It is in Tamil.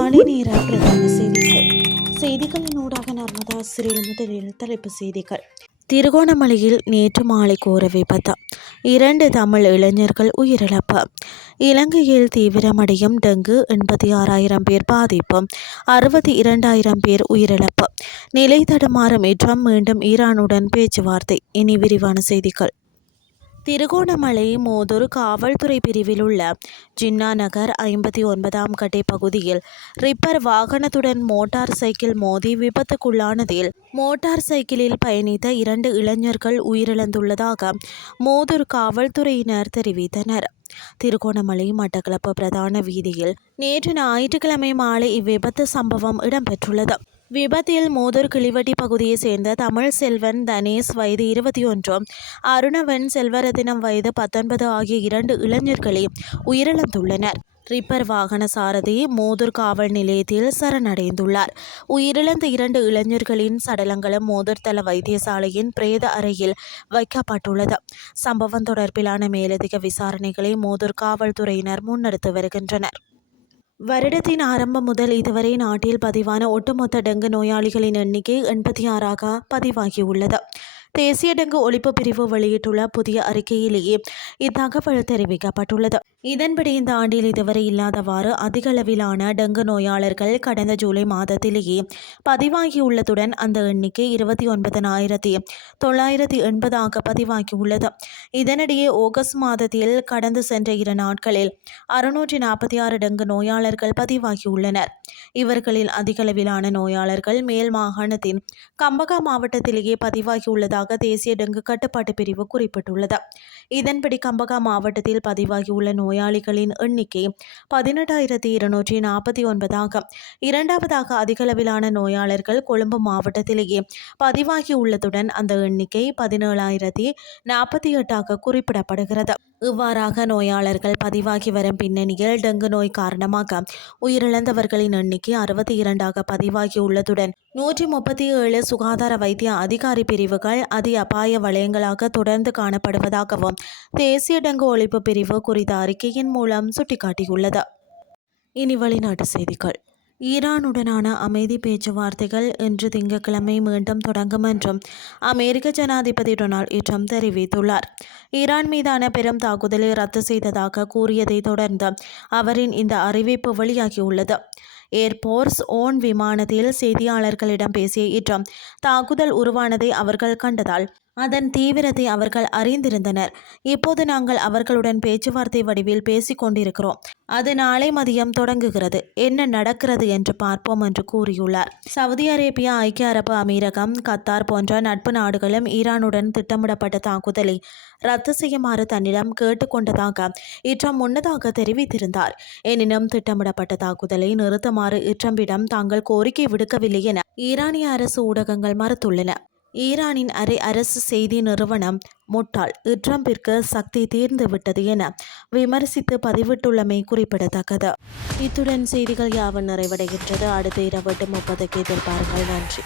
காலை நேர பிரதான செய்திகளின் ஊடாக நர்மதா சிறில் முதலில் தலைப்பு செய்திகள். திருகோணமலையில் நேற்று மாலை கோர விபத்து, 2 தமிழ் இளைஞர்கள் உயிரிழப்பு. இலங்கையில் தீவிரமடையும் டெங்கு, 86,000 பேர் பாதிப்பு, 62,000 பேர் உயிரிழப்பு. நிலை தடுமாறும் ட்ரம்ப் மீண்டும் ஈரானுடன் பேச்சுவார்த்தை. இனி விரிவான செய்திகள். திருகோணமலை மோதூர் காவல்துறை பிரிவில் உள்ள ஜின்னா நகர் 59ஆம் கட்டை பகுதியில் ரிப்பர் வாகனத்துடன் மோட்டார் சைக்கிள் மோதி விபத்துக்குள்ளானதில் மோட்டார் சைக்கிளில் பயணித்த 2 இளைஞர்கள் உயிரிழந்துள்ளதாக மோதூர் காவல்துறையினர் தெரிவித்தனர். திருகோணமலை மட்டக்களப்பு பிரதான வீதியில் நேற்று ஞாயிற்றுக்கிழமை மாலை இவ்விபத்து சம்பவம் இடம்பெற்றுள்ளது. விபத்தில் மோதூர் கிளிவட்டி பகுதியைச் சேர்ந்த தமிழ் செல்வன் தனேஷ் வயது 21, அருணவன் செல்வரத்தினம் வயது 19 ஆகிய 2 இளைஞர்களே உயிரிழந்துள்ளனர். ரிப்பர் வாகன சாரதி மோதூர் காவல் நிலையத்தில் சரணடைந்துள்ளார். உயிரிழந்த 2 இளைஞர்களின் சடலங்களும் மோதூர் தள வைத்தியசாலையின் பிரேத அறையில் வைக்கப்பட்டுள்ளது. சம்பவம் தொடர்பிலான மேலதிக விசாரணைகளை மோதூர் காவல்துறையினர் முன்னெடுத்து வருகின்றனர். வருடத்தின் ஆரம்பம் முதல் இதுவரை நாட்டில் பதிவான ஒட்டுமொத்த டெங்கு நோயாளிகளின் எண்ணிக்கை 86ஆக பதிவாகியுள்ளது. தேசிய டெங்கு ஒழிப்பு பிரிவு வெளியிட்டுள்ள புதிய அறிக்கையிலேயே இத்தகவல் தெரிவிக்கப்பட்டுள்ளது. இதன்படி இந்த ஆண்டில் இதுவரை இல்லாதவாறு அதிகளவிலான டெங்கு நோயாளர்கள் கடந்த ஜூலை மாதத்திலேயே பதிவாகியுள்ளதுடன் அந்த எண்ணிக்கை 29,980ஆக பதிவாகியுள்ளது. இதனிடையே ஆகஸ்ட் மாதத்தில் கடந்து சென்ற 2 நாட்களில் 646 டெங்கு நோயாளர்கள் பதிவாகியுள்ளனர். இவர்களில் அதிகளவிலான நோயாளர்கள் மேல் மாகாணத்தின் கம்பகா மாவட்டத்திலேயே பதிவாகியுள்ளதாக தேசிய டெங்கு கட்டுப்பாட்டு பிரிவு குறிப்பிட்டுள்ளது. இதன்படி கம்பகா மாவட்டத்தில் பதிவாகியுள்ள நோயாளிகளின் எண்ணிக்கை 18,249ஆக, இரண்டாவதாக அதிகளவிலான நோயாளர்கள் கொழும்பு மாவட்டத்திலேயே பதிவாகியுள்ளதுடன் அந்த எண்ணிக்கை 17,048ஆக குறிப்பிடப்படுகிறது. இவ்வாறாக நோயாளர்கள் பதிவாகி வரும் பின்னணியில் டெங்கு நோய் காரணமாக உயிரிழந்தவர்களின் எண்ணிக்கை 62ஆக பதிவாகியுள்ளதுடன் 137 சுகாதார வைத்திய அதிகாரி பிரிவுகள் அதி அபாய வலயங்களாக தொடர்ந்து காணப்படுவதாகவும் தேசிய டெங்கு ஒழிப்பு பிரிவு குறித்த அறிக்கையின் மூலம் சுட்டிக்காட்டியுள்ளது. இனி வெளிநாட்டு செய்திகள். ஈரானுடனான அமைதி பேச்சுவார்த்தைகள் இன்று திங்கட்கிழமை மீண்டும் தொடங்கும் என்றும் அமெரிக்க ஜனாதிபதி டொனால்ட் ட்ரம்ப் தெரிவித்துள்ளார். ஈரான் மீதான பெரும் தாக்குதலை ரத்து செய்ததாக கூறியதை தொடர்ந்து அவரின் இந்த அறிவிப்பு வெளியாகியுள்ளது. ஏர்போர்ஸ் ஒன் விமானத்தில் செய்தியாளர்களிடம் பேசிய ட்ரம்ப், தாக்குதல் உருவானதை அவர்கள் கண்டதால் அதன் தீவிரத்தை அவர்கள் அறிந்திருந்தனர். இப்போது நாங்கள் அவர்களுடன் பேச்சுவார்த்தை வடிவில் பேசிக் கொண்டிருக்கிறோம். அது நாளை மதியம் தொடங்குகிறது. என்ன நடக்கிறது என்று பார்ப்போம் என்று கூறியுள்ளார். சவுதி அரேபியா, ஐக்கிய அரபு அமீரகம், கத்தார் போன்ற நட்பு நாடுகளும் ஈரானுடன் திட்டமிடப்பட்ட தாக்குதலை ரத்து செய்யுமாறு தன்னிடம் கேட்டுக்கொண்டதாக ட்ரம்ப் முன்னதாக தெரிவித்திருந்தார். எனினும் திட்டமிடப்பட்ட தாக்குதலை நிறுத்துமாறு ட்ரம்பிடம் தாங்கள் கோரிக்கை விடுக்கவில்லை என ஈரானிய அரசு ஊடகங்கள் மறுத்துள்ளன. ஈரானின் அரை அரசு செய்தி நிறுவனம் முட்டாள், ட்ரம்பிற்கு சக்தி தீர்ந்துவிட்டது என விமர்சித்து பதிவிட்டுள்ளமை குறிப்பிடத்தக்கது. இத்துடன் செய்திகள் யாவும் நிறைவடைகின்றது. அடுத்த இரவு 8:30 எதிர்பாருங்கள். நன்றி.